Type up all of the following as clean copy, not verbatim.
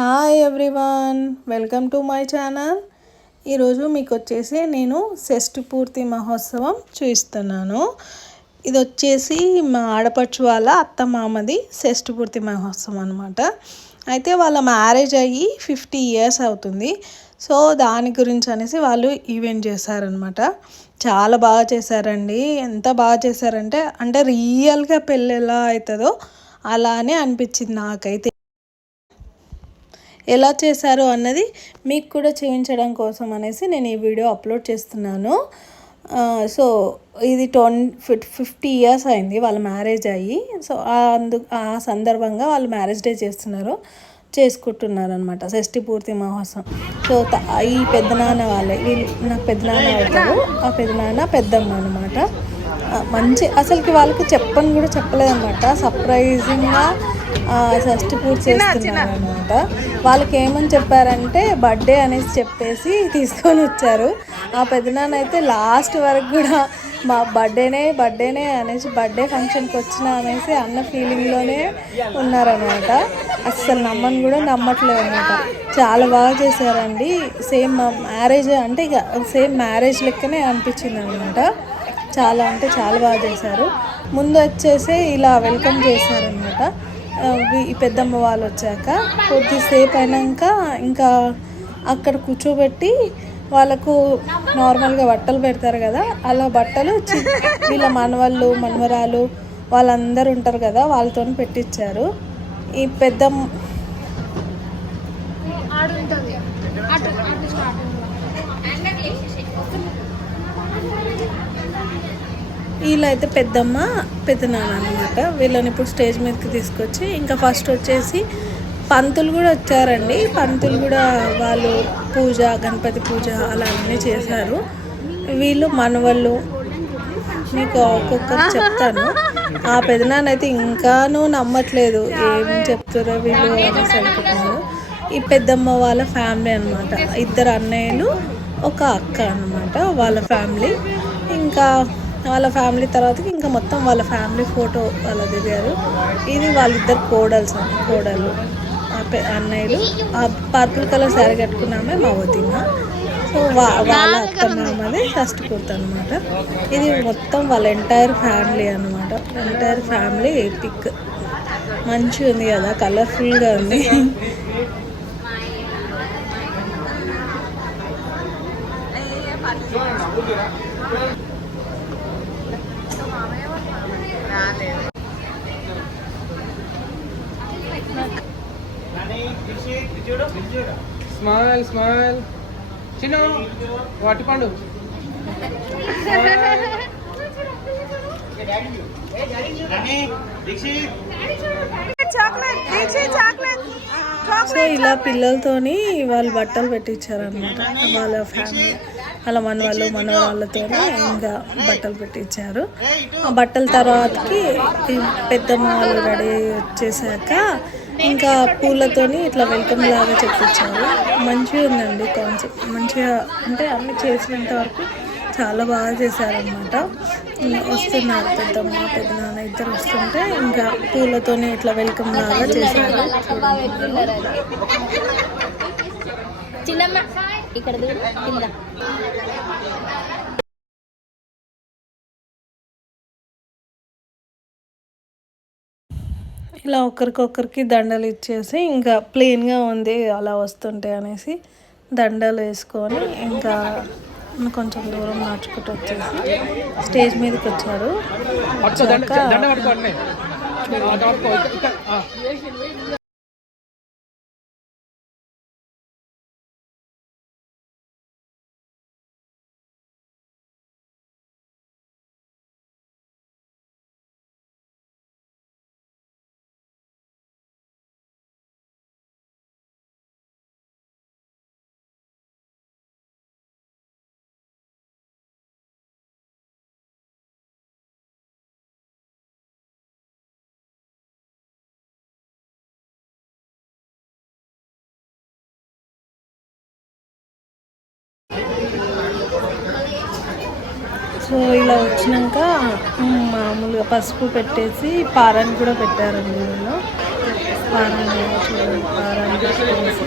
Hi everyone, welcome to my channel. ఈరోజు మీకు వచ్చేసి నేను షష్ఠి పూర్తి మహోత్సవం చూపిస్తున్నాను. ఇది వచ్చేసి మా ఆడపడుచు వాళ్ళ అత్త మామది షష్ఠి పూర్తి మహోత్సవం అనమాట. అయితే వాళ్ళ మ్యారేజ్ అయ్యి 50 years అవుతుంది. సో దాని గురించి అనేసి వాళ్ళు ఈవెంట్ చేశారనమాట. చాలా బాగా చేశారండి. ఎంత బాగా చేశారంటే రియల్గా పెళ్ళి ఎలా అవుతుందో అలానే అనిపించింది నాకైతే. ఎలా చేశారు అన్నది మీకు కూడా చూపించడం కోసం అనేసి నేను ఈ వీడియో అప్లోడ్ చేస్తున్నాను. సో ఇది 50 years అయింది వాళ్ళ మ్యారేజ్ అయ్యి. సో ఆ సందర్భంగా వాళ్ళు మ్యారేజ్ డే చేసుకుంటున్నారు అనమాట, షష్ఠి పూర్తి మహోత్సవం. సో ఈ పెద్దనాన్న వాళ్ళే, వీళ్ళు నాకు పెద్దనాన్న అవుతారు. ఆ పెద్దనాన్న పెద్దమ్మ అనమాట. మంచి అసలుకి వాళ్ళకి చెప్పలేదన్నమాట. సర్ప్రైజింగ్గా షష్ఠి పూర్తి చేస్తున్నారు అనమాట. వాళ్ళకి ఏమని చెప్పారంటే బర్త్డే అనేసి చెప్పేసి తీసుకొని వచ్చారు. ఆ పెద్దనాన్న అయితే లాస్ట్ వరకు కూడా మా బర్త్డేనే అనేసి బర్త్డే ఫంక్షన్కి వచ్చిన అనేసి అన్న ఫీలింగ్లోనే ఉన్నారనమాట. అస్సలు నమ్మట్లేదు అనమాట. చాలా బాగా చేశారండి. సేమ్ మ్యారేజ్ సేమ్ మ్యారేజ్ లెక్కనే అనిపించింది అనమాట. చాలా బాగా చేశారు. ముందు వచ్చేసి ఇలా వెల్కమ్ చేశారనమాట. ఈ పెద్దమ్మ వాళ్ళు వచ్చాక కొద్దిసేపు అయినాక ఇంకా అక్కడ కూర్చోబెట్టి వాళ్ళకు నార్మల్గా బట్టలు పెడతారు కదా, అలా బట్టలు వీళ్ళ మనవరాలు వాళ్ళందరూ ఉంటారు కదా, వాళ్ళతో పెట్టించారు. ఈ పెద్దమ్మ వీళ్ళైతే అయితే పెద్దనాన్న అనమాట. వీళ్ళని ఇప్పుడు స్టేజ్ మీదకి తీసుకొచ్చి ఇంకా ఫస్ట్ వచ్చేసి పంతులు కూడా వచ్చారండి. పంతులు కూడా వాళ్ళు గణపతి పూజ అలా అన్నీ చేశారు. వీళ్ళు మనవాళ్ళు, మీకు ఒక్కొక్కరు చెప్తాను. ఆ పెద్దనాన్న అయితే ఇంకానూ నమ్మట్లేదు, ఏం చెప్తారో వీళ్ళు అనేసి అనుకుంటున్నారు. ఈ పెద్దమ్మ వాళ్ళ ఫ్యామిలీ అనమాట. 2 అన్నయ్యలు, ఒక అక్క అనమాట వాళ్ళ ఫ్యామిలీ. ఇంకా వాళ్ళ ఫ్యామిలీ తర్వాతకి ఇంకా మొత్తం వాళ్ళ ఫ్యామిలీ ఫోటో వాళ్ళ దిగారు. ఇది వాళ్ళిద్దరు కోడలు అన్నయ్యలు. ఆ పర్పుల్ కలర్ శారీ కట్టుకున్నామే మా వదిన. సో వాళ్ళ అత్త మామది షష్ఠి పూర్తి అనమాట. ఇది మొత్తం వాళ్ళ ఎంటైర్ ఫ్యామిలీ అనమాట. ఎంటైర్ ఫ్యామిలీ పిక్ మంచిగా ఉంది కదా, కలర్ఫుల్గా ఉంది. స్మైల్ చిన్న వాటి పండు. సో ఇలా పిల్లలతోని వాళ్ళు బట్టలు పెట్టించారనమాట. వాళ్ళ ఫ్యామిలీ, వాళ్ళ మనవాళ్ళతో ఇంకా బట్టలు పెట్టించారు. ఆ బట్టల తర్వాతకి పెద్దమ్మ వాళ్ళు రెడీ వచ్చేసాక ఇంకా పూలతోని ఇట్లా వెల్కమ్ లాగా చెప్పించారు. మంచిగా ఉందండి కాన్సెప్ట్. మంచిగా అన్ని చేసినంత వరకు చాలా బాగా చేశారనమాట. వస్తున్నారు పెద్దమ్మ పెద్దనాన్న ఇద్దరు వస్తుంటే ఇంకా పూలతోనే ఇట్లా వెల్కమ్ లాగా చేశారు. ఇలా ఒకరికొకరికి దండలు ఇచ్చేసి ఇంకా ప్లెయిన్గా ఉంది అలా వస్తుంటే అనేసి దండలు వేసుకొని ఇంకా కొంచెం దూరం నడుచుకుంటూ వచ్చేసి స్టేజ్ మీదకి వచ్చారు. సో ఇలా వచ్చినాక మామూలుగా పసుపు పెట్టేసి పారాన్ని కూడా పెట్టారండి. వీళ్ళు పారాన్ని పెట్టేసి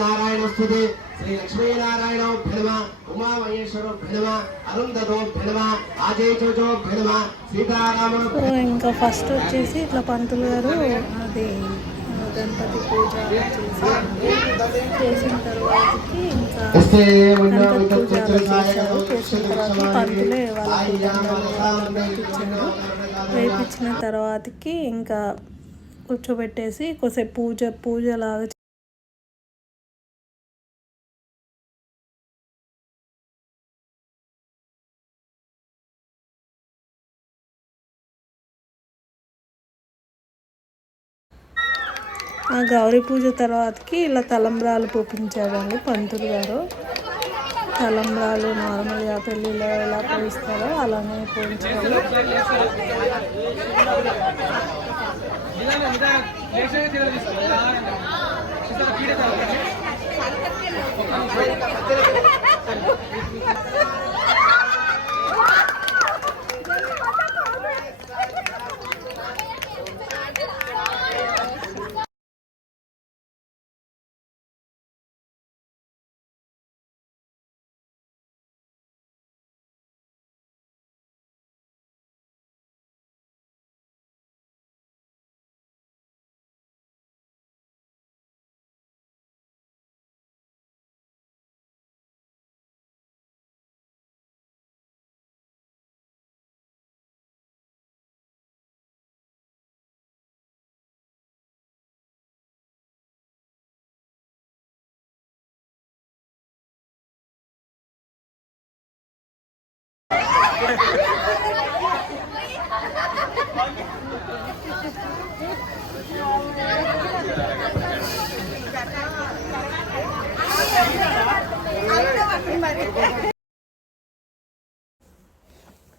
నారాయణ స్తుతి శ్రీ లక్ష్మీనారాయణ భ్రమ ఉమా మహేశ్వర భ్రమ అరుంధతో భ్రమ ఆజయ చోచో భ్రమ సీతారామ. ఇంకా ఫస్ట్ వచ్చేసి ఇట్లా పంతులు గారు అది గణపతి పూజ చేసిన తర్వాతకి ఇంకా గణపతి పూజ చేశారు. చేసిన తర్వాత పంతులే వాళ్ళకి వేపించిన తర్వాతకి ఇంకా కూర్చోబెట్టేసి కొద్దిసేపు పూజలాగా ఆ గౌరీ పూజ తర్వాతకి ఇలా తలంబ్రాలు పోపించారండి పంతులు గారు. తలంబ్రాలు నార్మల్గా పెళ్ళిలో ఎలా పోయిస్తారో అలానే పోయించారు.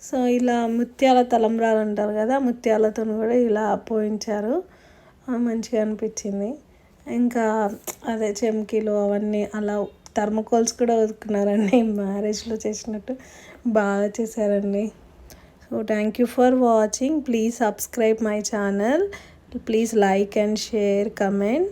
సో ఇలా ముత్యాల తలంబ్రాలు అంటారు కదా, ముత్యాలతో కూడా ఇలా పోయించారు. మంచిగా అనిపించింది. ఇంకా అదే చెమ్కీలు అవన్నీ అలా థర్మకోల్స్ కూడా ఉతుకున్నారండి. మ్యారేజ్లో చేసినట్టు బాగా చేశారండి. So thank you for watching. Please subscribe my channel. Please like and share, comment.